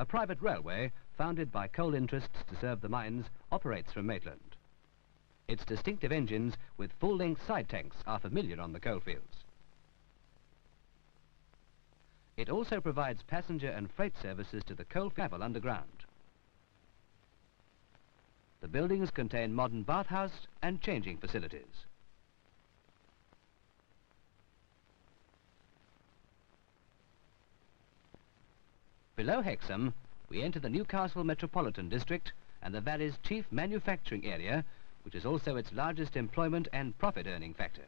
A private railway, founded by coal interests to serve the mines, operates from Maitland. Its distinctive engines with full-length side tanks are familiar on the coalfields. It also provides passenger and freight services to the coal travel underground. The buildings contain modern bathhouse and changing facilities. Below Hexham, we enter the Newcastle Metropolitan District and the valley's chief manufacturing area, which is also its largest employment and profit-earning factor.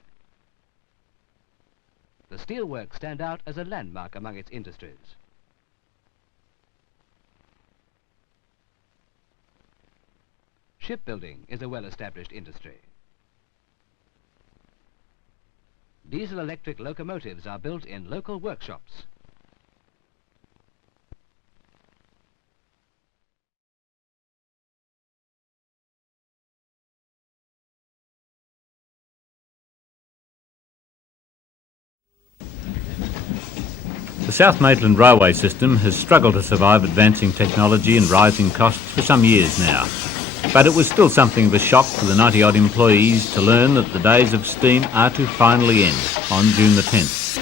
The steelworks stand out as a landmark among its industries. Shipbuilding is a well-established industry. Diesel-electric locomotives are built in local workshops. The South Maitland railway system has struggled to survive advancing technology and rising costs for some years now. But it was still something of a shock to the 90-odd employees to learn that the days of steam are to finally end on June the 10th.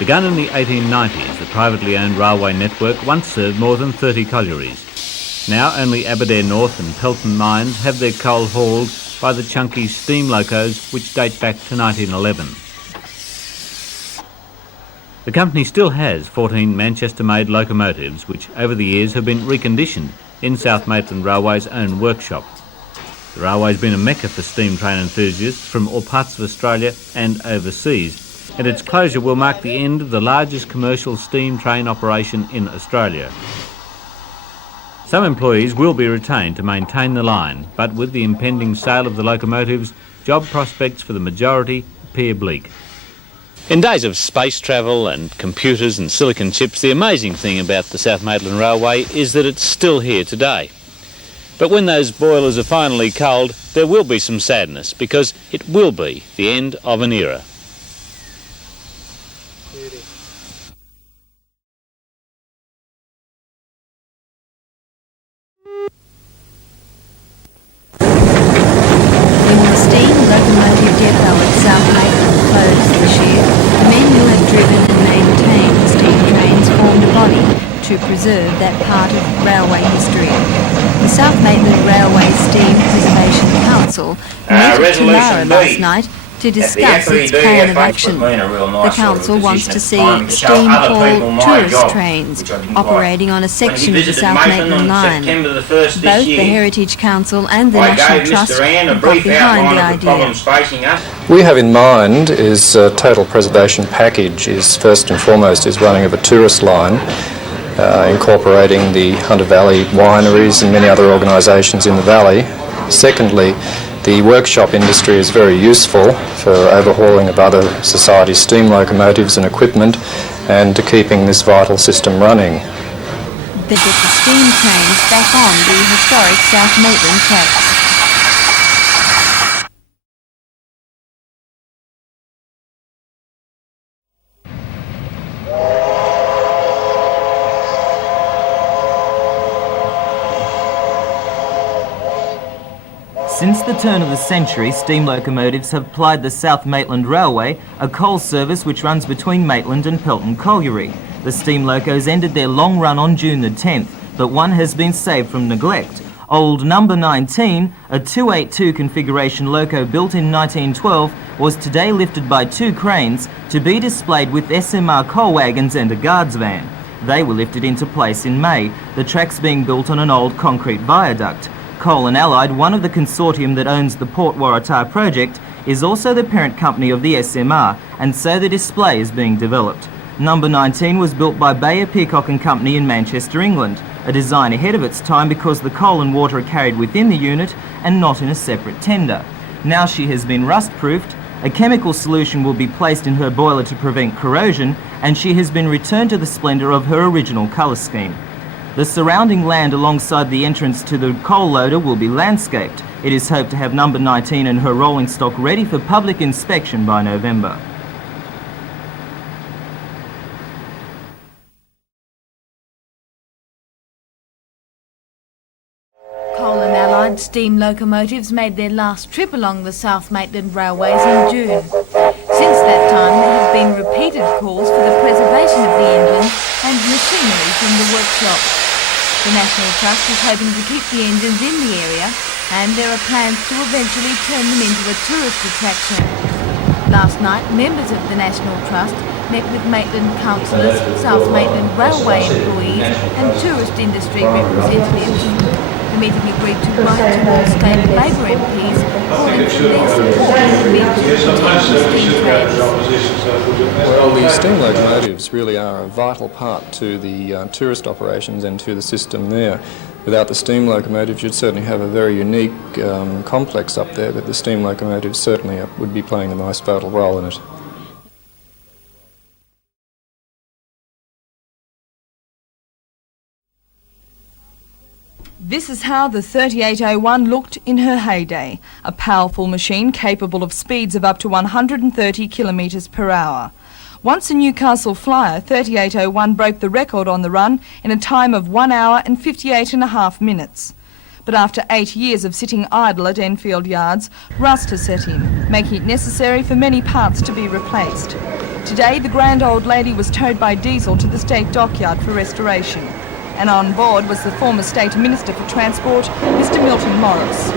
Begun in the 1890s, the privately owned railway network once served more than 30 collieries. Now only Aberdare North and Pelton mines have their coal hauled by the chunky steam locos which date back to 1911. The company still has 14 Manchester-made locomotives which over the years have been reconditioned in South Maitland Railway's own workshop. The railway's been a mecca for steam train enthusiasts from all parts of Australia and overseas, and its closure will mark the end of the largest commercial steam train operation in Australia. Some employees will be retained to maintain the line, but with the impending sale of the locomotives, job prospects for the majority appear bleak. In days of space travel and computers and silicon chips, the amazing thing about the South Maitland Railway is that it's still here today. But when those boilers are finally cold, there will be some sadness, because it will be the end of an era. When the steam locomotive depot at South Maitland closed this year, the men who have driven and maintained the steam trains formed a body to preserve that part of railway history. The South Maitland Railway Steam Preservation Council met at TANGARA last night to discuss its plan of action. The council wants to see steam-hauled tourist trains operating on a section of the South Maitland line. Both the Heritage Council and the National Trust got behind the idea. We have in mind is a total preservation package is first and foremost is running of a tourist line, incorporating the Hunter Valley wineries and many other organisations in the valley. Secondly, the workshop industry is very useful for overhauling of other society steam locomotives and equipment and to keeping this vital system running. But get the steam trains back on the historic South Maitland tracks. Since the turn of the century, steam locomotives have plied the South Maitland Railway, a coal service which runs between Maitland and Pelton Colliery. The steam locos ended their long run on June the 10th, but one has been saved from neglect. Old number 19, a 282 configuration loco built in 1912, was today lifted by 2 cranes to be displayed with SMR coal wagons and a guards van. They were lifted into place in May, the tracks being built on an old concrete viaduct. Coal and Allied, one of the consortium that owns the Port Waratah project, is also the parent company of the SMR, and so the display is being developed. Number 19 was built by Bayer, Peacock and Company in Manchester, England, a design ahead of its time because the coal and water are carried within the unit and not in a separate tender. Now she has been rust-proofed, a chemical solution will be placed in her boiler to prevent corrosion, and she has been returned to the splendour of her original colour scheme. The surrounding land alongside the entrance to the coal loader will be landscaped. It is hoped to have number 19 and her rolling stock ready for public inspection by November. 100 steam locomotives made their last trip along the South Maitland Railways in June. Since that time, there have been repeated calls for the preservation of the engines and machinery from the workshop. The National Trust is hoping to keep the engines in the area, and there are plans to eventually turn them into a tourist attraction. Last night, members of the National Trust met with Maitland councillors, South Maitland Railway employees and tourist industry representatives. The meeting agreed to write to all state Labor MPs calling for their support in the bid to protect the steam trains. Well, the steam locomotives really are a vital part to the tourist operations and to the system there. Without the steam locomotives, you'd certainly have a very unique complex up there, but the steam locomotives certainly would be playing a nice vital role in it. This is how the 3801 looked in her heyday, a powerful machine capable of speeds of up to 130 kilometres per hour. Once a Newcastle flyer, 3801 broke the record on the run in a time of 1 hour and 58.5 minutes. But after 8 years of sitting idle at Enfield yards, rust has set in, making it necessary for many parts to be replaced. Today, the grand old lady was towed by DIESAL to the State Dockyard for restoration. And on board was the former State Minister for Transport, Mr Milton Morris.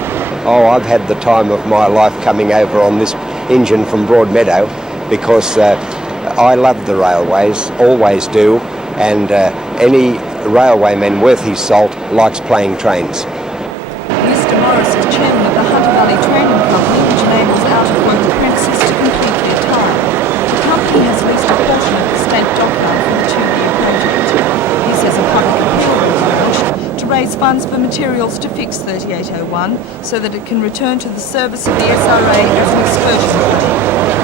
Oh, I've had the time of my life coming over on this engine from Broadmeadow because I love the railways, always do, and any railwayman worth his salt likes playing trains. Mr Morris is chairman of the Hunter Valley Training Company, which enables out-of-work apprentices to complete their time. The company has leased a portion of the State Dockyard for the 2-year project. He says a public appeal will be launched to raise funds for materials to fix 3801 so that it can return to the service of the SRA as an excursion body.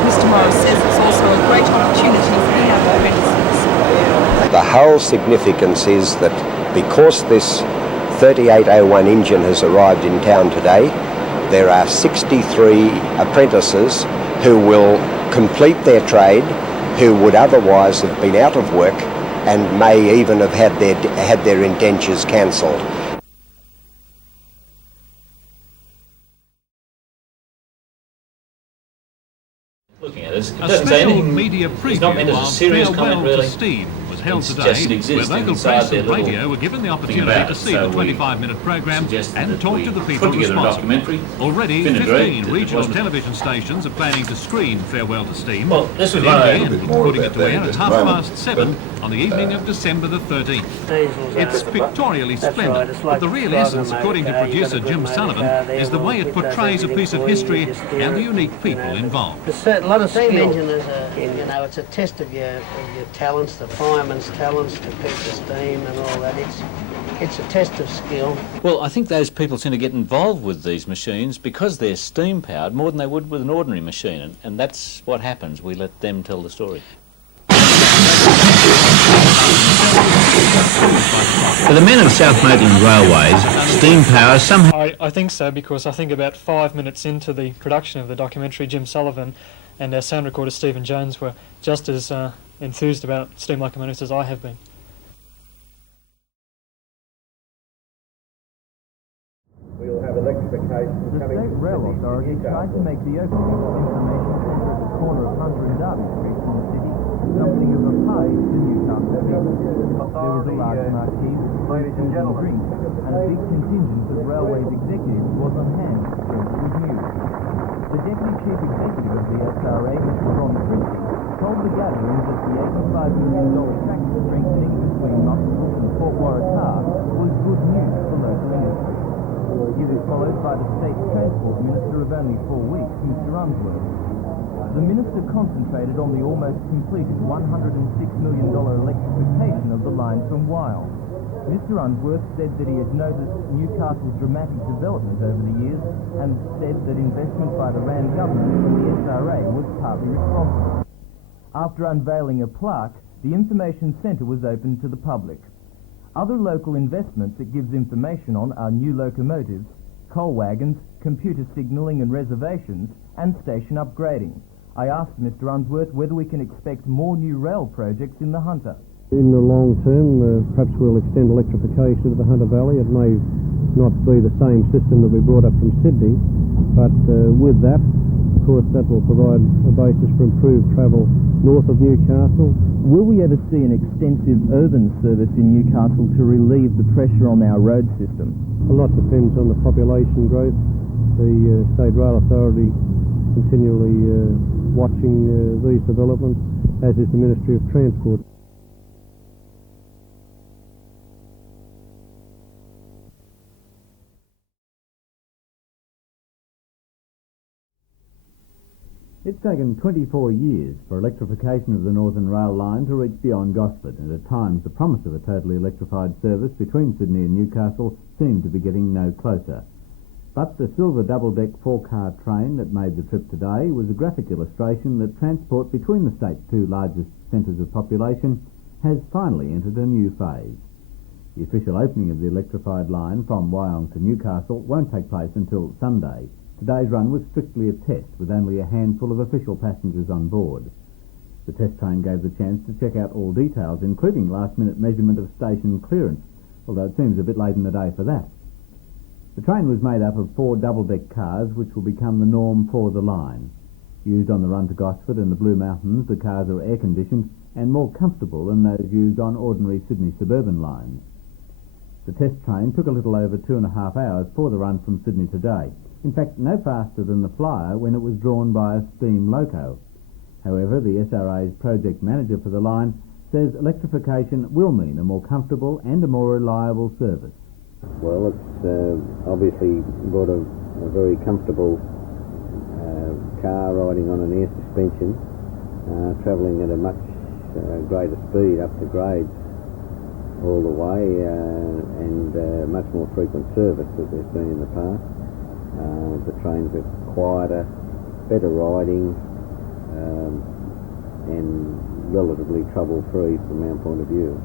Mr Morris says it's also a great opportunity for the young apprentices. The whole significance is that because this 3801 engine has arrived in town today, there are 63 apprentices who will complete their trade, who would otherwise have been out of work and may even have had their indentures cancelled. Looking at us, it A doesn't say special anything. media It's not meant preview as a of serious Farewell comment, really. to Steam was held It's today, just it where exists local inside press their and little radio were given the opportunity about to it. see So the we 25-minute programme suggested and that talk we to the put people together a responsible. documentary. Already, Been agreed 15 that it regional wasn't- television stations are planning to screen Farewell to Steam. Well, this was With one of India the- putting it to air at 7:30 on the evening of December the 13th. It's pictorially splendid, but the real essence, according to producer Jim Sullivan, is the way it portrays a piece of history and the unique people involved. A lot of steam engine is it's a test of your talents, the fireman's talents to keep the steam and all that. It's a test of skill. Well, I think those people tend to get involved with these machines because they're steam-powered more than they would with an ordinary machine, and that's what happens. We let them tell the story. For the men of South Maitland Railways, steam power somehow... I think so, because I think about 5 minutes into the production of the documentary, Jim Sullivan and our sound recorder Stephen Jones were just as enthused about steam locomotives as I have been. We'll have electrification coming. The State Rail Authority tried to make the opening of the information centre at the corner of Hunter and Derby Streets in the city something of a party to Newcastle people. There was a large marquee with food and drinks, and a big contingent of Railways executives was on hand to spread the good news. The Deputy Chief Executive of the SRA, Mr Ron Christie, told the gathering that the $85 million track strengthening between Muswell and Port Waratah was good news for local industry. He was followed by the State Transport Minister of only 4 weeks, Mr Unsworth. The Minister concentrated on the almost completed $106 million electrification of the line from Wyld. Mr Unsworth said that he had noticed Newcastle's dramatic development over the years and said that investment by the Rand government and the SRA was partly responsible. After unveiling a plaque, the information centre was opened to the public. Other local investments it gives information on are new locomotives, coal wagons, computer signalling and reservations, and station upgrading. I asked Mr Unsworth whether we can expect more new rail projects in the Hunter. In the long term, perhaps we'll extend electrification to the Hunter Valley. It may not be the same system that we brought up from Sydney, but with that, of course, that will provide a basis for improved travel north of Newcastle. Will we ever see an extensive urban service in Newcastle to relieve the pressure on our road system? A lot depends on the population growth. The State Rail Authority continually watching these developments, as is the Ministry of Transport. It's taken 24 years for electrification of the Northern Rail line to reach beyond Gosford, and at times the promise of a totally electrified service between Sydney and Newcastle seemed to be getting no closer. But the silver double-deck 4-car train that made the trip today was a graphic illustration that transport between the state's two largest centres of population has finally entered a new phase. The official opening of the electrified line from Wyong to Newcastle won't take place until Sunday. Today's run was strictly a test, with only a handful of official passengers on board. The test train gave the chance to check out all details, including last-minute measurement of station clearance, although it seems a bit late in the day for that. The train was made up of 4 double-deck cars, which will become the norm for the line. Used on the run to Gosford and the Blue Mountains, the cars are air-conditioned and more comfortable than those used on ordinary Sydney suburban lines. The test train took a little over 2.5 hours for the run from Sydney today. In fact, no faster than the Flyer when it was drawn by a steam loco. However, the SRA's project manager for the line says electrification will mean a more comfortable and a more reliable service. Well, it's obviously brought a very comfortable car riding on an air suspension, travelling at a much greater speed up the grades all the way, and much more frequent service that we've seen in the past. The trains are quieter, better riding, and relatively trouble-free from our point of view.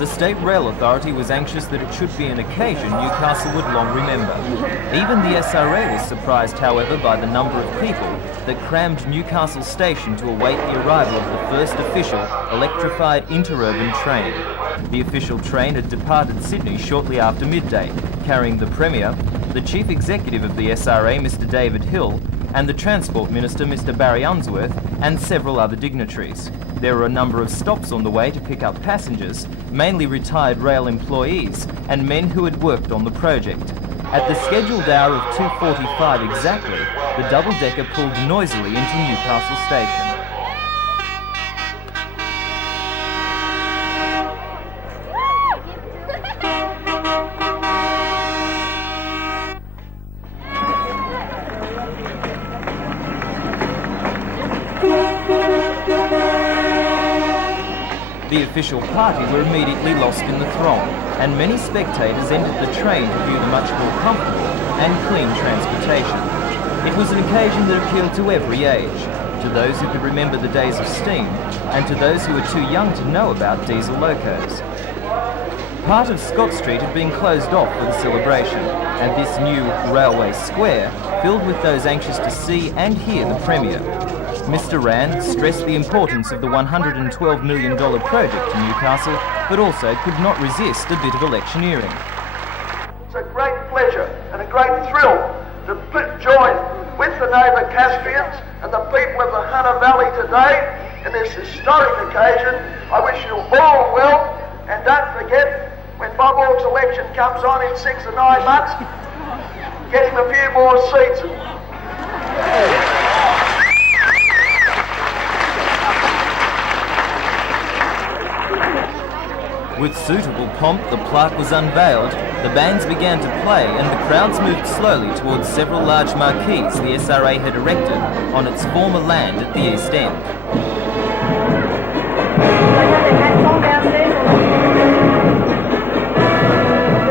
The State Rail Authority was anxious that it should be an occasion Newcastle would long remember. Even the SRA was surprised, however, by the number of people that crammed Newcastle Station to await the arrival of the first official electrified interurban train. The official train had departed Sydney shortly after midday, carrying the Premier, the Chief Executive of the SRA, Mr David Hill, and the Transport Minister, Mr Barry Unsworth, and several other dignitaries. There were a number of stops on the way to pick up passengers, mainly retired rail employees and men who had worked on the project. At the scheduled hour of 2:45 exactly, the double-decker pulled noisily into Newcastle Station. The official party were immediately lost in the throng, and many spectators entered the train to view the much more comfortable and clean transportation. It was an occasion that appealed to every age, to those who could remember the days of steam, and to those who were too young to know about diesel locos. Part of Scott Street had been closed off for the celebration, and this new railway square filled with those anxious to see and hear the Premier. Mr Rand stressed the importance of the $112 million project to Newcastle, but also could not resist a bit of electioneering. It's a great pleasure and a great thrill to join with the neighbour Caspians and the people of the Hunter Valley today in this historic occasion. I wish you all well, and don't forget, when Bob Hawke's election comes on in 6 or 9 months, get him a few more seats. With suitable pomp, the plaque was unveiled, the bands began to play, and the crowds moved slowly towards several large marquees the SRA had erected on its former land at the East End.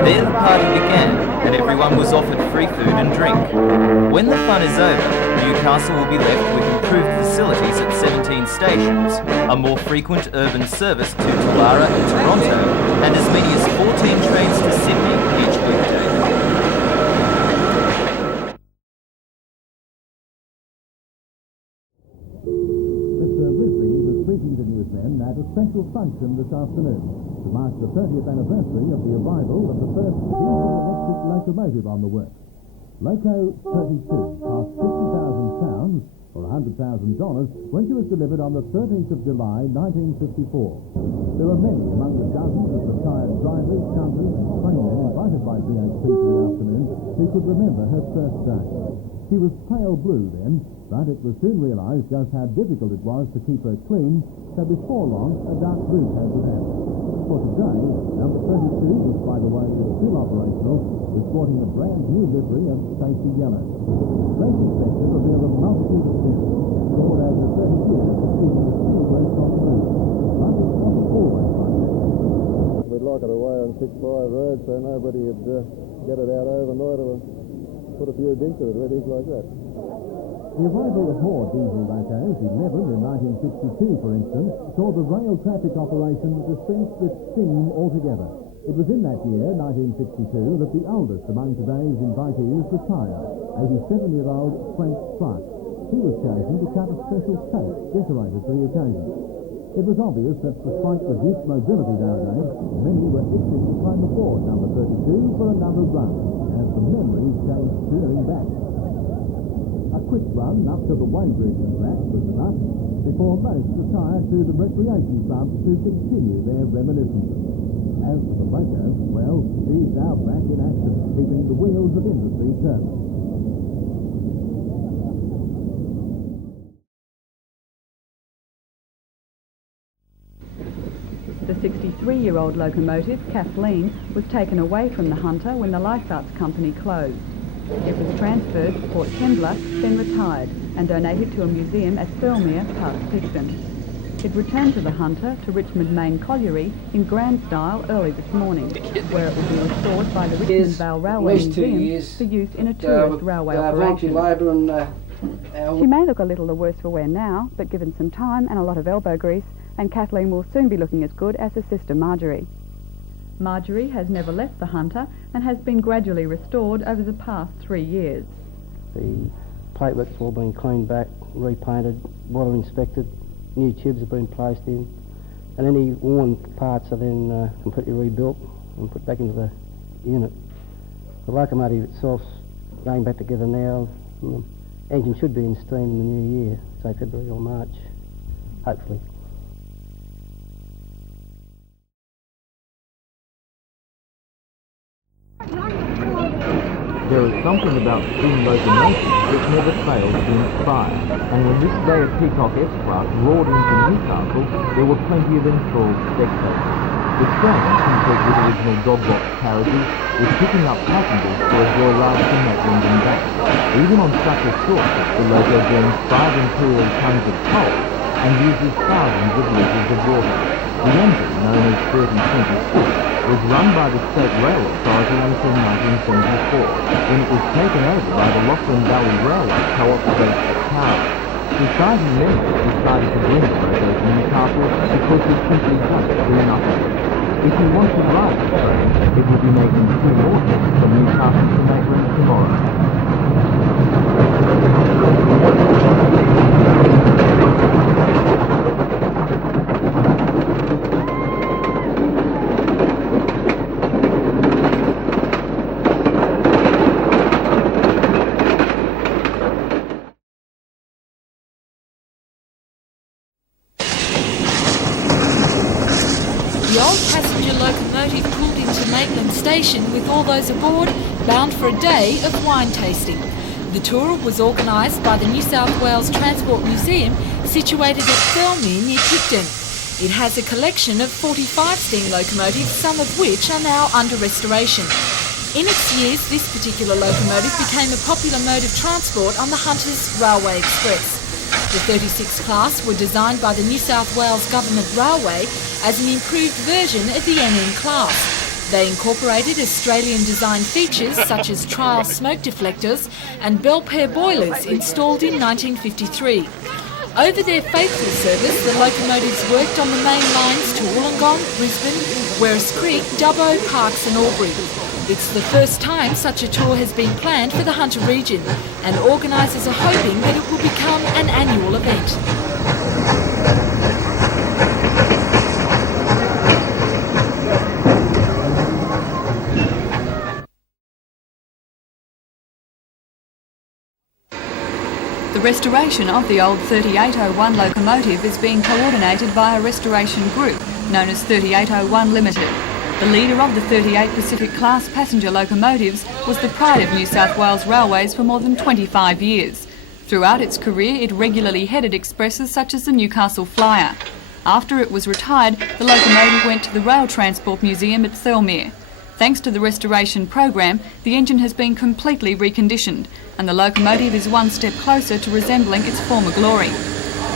There the party began, and everyone was offered free food and drink. When the fun is over, Newcastle will be left with improved facilities at 17 stations, a more frequent urban service to Tulare and Toronto, and as many as 14 trains to Sydney each weekday. then at a special function this afternoon to mark the 30th anniversary of the arrival of the first diesel electric locomotive on the works. Loco 32 cost £50,000 or $100,000 when she was delivered on the 13th of July 1954. There were many among the dozens of retired drivers, counters and trainmen invited by BHP for the afternoon who could remember her first day. She was pale blue then, but it was soon realised just how difficult it was to keep her clean, so before long a dark blue coat was added. For today, number 32, which by the way is still operational, is sporting a brand new livery of safety yellow. Retrospective revealed a multitude of sins scored over 30 years of keeping the steelworks on the move. But it wasn't always like that. We'd lock it away on 6-5 road so nobody would get it out overnight or put a few dinks in it or anything like that. The arrival of more diesel locos, 11 in 1962 for instance, saw the rail traffic operation dispense with steam altogether. It was in that year, 1962, that the oldest among today's invitees retired, 87-year-old Frank Clark. He was chosen to cut a special cake decorated for the occasion. It was obvious that despite reduced mobility nowadays, many were itching to climb aboard number 32 for another run, as the memories came streaming back. A quick run up to the weighbridge and back was enough before most retired to the recreation club to continue their reminiscences. As for the loco, well, she's now back in action, keeping the wheels of industry turning. The 63-year-old locomotive, Kathleen, was taken away from the Hunter when the Life Arts Company closed. It was transferred to Port Kembla, then retired, and donated to a museum at Thirlmere, past Picton. It returned to the Hunter to Richmond Main Colliery in grand style early this morning, where it will be restored by the Richmond Vale Railway Museum for use in a tourist railway operation. She may look a little the worse for wear now, but given some time and a lot of elbow grease, and Kathleen will soon be looking as good as her sister Marjorie. Marjorie has never left the Hunter and has been gradually restored over the past 3 years. The platelets have all been cleaned back, repainted, water inspected, new tubes have been placed in, and any worn parts are then completely rebuilt and put back into the unit. The locomotive itself's going back together now. The engine should be in steam in the new year, say February or March, hopefully. There is something about steam locomotives that never fails to inspire, and when this day of Peacock S-Class roared into Newcastle, there were plenty of enthralled spectators. The train, complete with original dog-box carriages, was picking up passengers for a joyride to Maitland and back. Even on such a short trip, the loco burns 5 imperial tons of coal and uses thousands of litres of water. The engine, known as 3026, was run by the State Rail Authority until 1974, when it was taken over by the Lachlan Valley Railway Co-op based at Carroll. Society members decided to bring the loco to Newcastle because it simply doesn't do nothing. If you want to ride the train, it will be making 2 more trips from Newcastle to Maitland tomorrow. With all those aboard, bound for a day of wine tasting. The tour was organised by the New South Wales Transport Museum, situated at Thirlmere near Picton. It has a collection of 45 steam locomotives, some of which are now under restoration. In its years, this particular locomotive became a popular mode of transport on the Hunters Railway Express. The 36 class were designed by the New South Wales Government Railway as an improved version of the NN class. They incorporated Australian design features such as trial smoke deflectors and bell-pair boilers installed in 1953. Over their faithful service, the locomotives worked on the main lines to Wollongong, Brisbane, Werris Creek, Dubbo, Parkes and Albury. It's the first time such a tour has been planned for the Hunter region, and organisers are hoping that it will become an annual event. The restoration of the old 3801 locomotive is being coordinated by a restoration group known as 3801 Limited. The leader of the 38 Pacific class passenger locomotives was the pride of New South Wales Railways for more than 25 years. Throughout its career, it regularly headed expresses such as the Newcastle Flyer. After it was retired, the locomotive went to the Rail Transport Museum at Thirlmere. Thanks to the restoration program, the engine has been completely reconditioned and the locomotive is one step closer to resembling its former glory.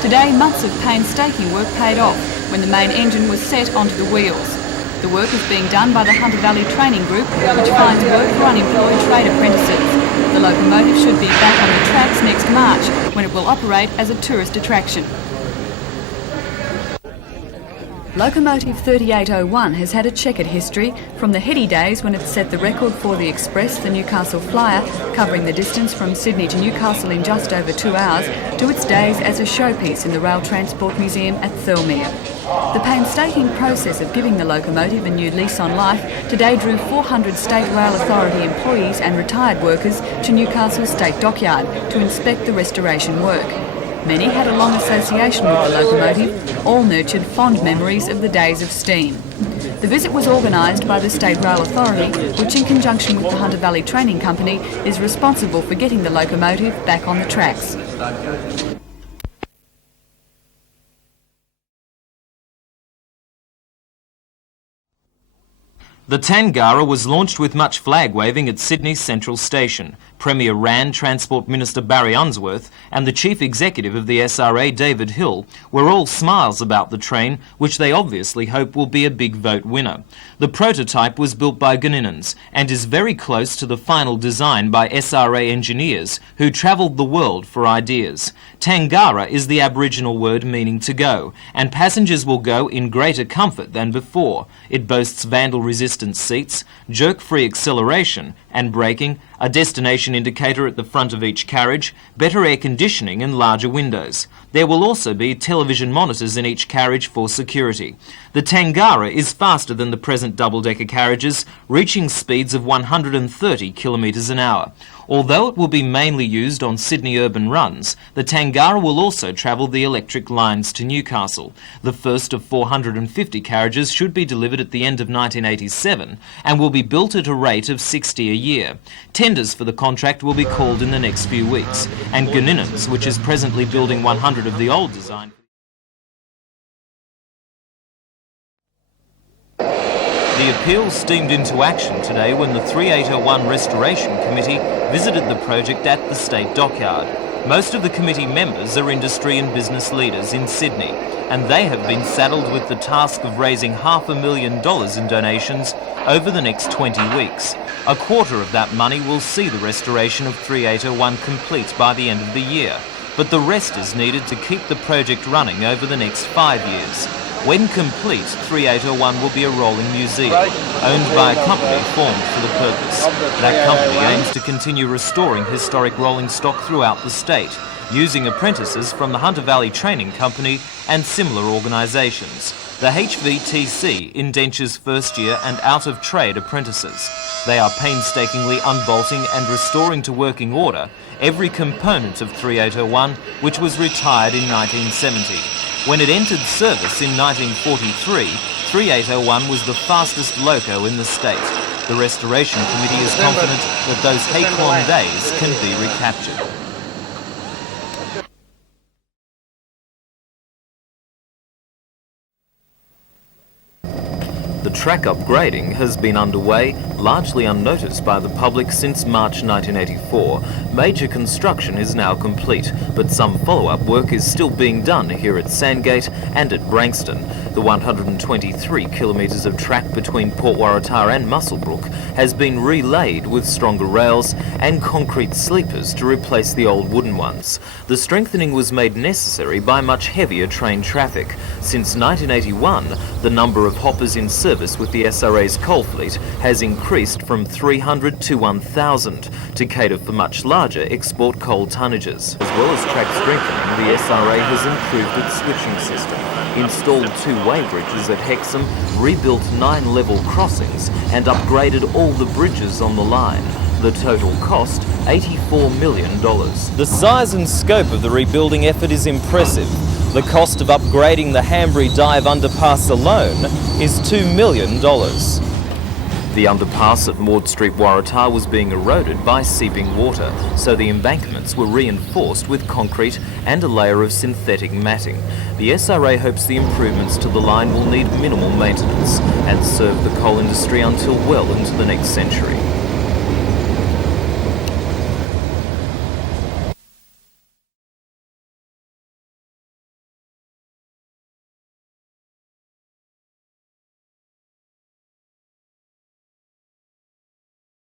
Today, months of painstaking work paid off when the main engine was set onto the wheels. The work is being done by the Hunter Valley Training Group, which finds work for unemployed trade apprentices. The locomotive should be back on the tracks next March, when it will operate as a tourist attraction. Locomotive 3801 has had a checkered history from the heady days when it set the record for the Express, the Newcastle Flyer, covering the distance from Sydney to Newcastle in just over 2 hours, to its days as a showpiece in the Rail Transport Museum at Thirlmere. The painstaking process of giving the locomotive a new lease on life today drew 400 State Rail Authority employees and retired workers to Newcastle State Dockyard to inspect the restoration work. Many had a long association with the locomotive, all nurtured fond memories of the days of steam. The visit was organised by the State Rail Authority, which in conjunction with the Hunter Valley Training Company is responsible for getting the locomotive back on the tracks. The TANGARA was launched with much flag waving at Sydney's Central Station. Premier RAN Transport Minister Barry Unsworth and the Chief Executive of the SRA, David Hill, were all smiles about the train, which they obviously hope will be a big vote winner. The prototype was built by Guninans and is very close to the final design by SRA engineers who travelled the world for ideas. Tangara is the Aboriginal word meaning to go, and passengers will go in greater comfort than before. It boasts vandal-resistant seats, jerk-free acceleration and braking, a destination indicator at the front of each carriage, better air conditioning and larger windows. There will also be television monitors in each carriage for security. The Tangara is faster than the present double-decker carriages, reaching speeds of 130 kilometres an hour. Although it will be mainly used on Sydney urban runs, the Tangara will also travel the electric lines to Newcastle. The first of 450 carriages should be delivered at the end of 1987 and will be built at a rate of 60 a year. Tenders for the contract will be called in the next few weeks, and Guninans, which is presently building 100 of the old design. The appeal steamed into action today when the 3801 Restoration Committee visited the project at the State Dockyard. Most of the committee members are industry and business leaders in Sydney, and they have been saddled with the task of raising $500,000 in donations over the next 20 weeks. A quarter of that money will see the restoration of 3801 complete by the end of the year, but the rest is needed to keep the project running over the next 5 years. When complete, 3801 will be a rolling museum, owned by a company formed for the purpose. That company aims to continue restoring historic rolling stock throughout the state, using apprentices from the Hunter Valley Training Company and similar organisations. The HVTC indentures first-year and out-of-trade apprentices. They are painstakingly unbolting and restoring to working order every component of 3801, which was retired in 1970. When it entered service in 1943, 3801 was the fastest loco in the state. The Restoration Committee is confident that those Haquan days can be recaptured. The track upgrading has been underway, largely unnoticed by the public since March 1984. Major construction is now complete, but some follow-up work is still being done here at Sandgate and at Branxton. The 123 kilometres of track between Port Waratah and Muswellbrook has been relaid with stronger rails and concrete sleepers to replace the old wooden ones. The strengthening was made necessary by much heavier train traffic. Since 1981, the number of hoppers in service with the SRA's coal fleet has increased from 300 to 1,000 to cater for much larger export coal tonnages. As well as track strengthening, the SRA has improved its switching system, installed 2 weighbridges at Hexham, rebuilt 9 level crossings and upgraded all the bridges on the line. The total cost, $84 million. The size and scope of the rebuilding effort is impressive. The cost of upgrading the Hanbury Dive underpass alone is $2 million. The underpass at Maud Street, Waratah was being eroded by seeping water, so the embankments were reinforced with concrete and a layer of synthetic matting. The SRA hopes the improvements to the line will need minimal maintenance and serve the coal industry until well into the next century.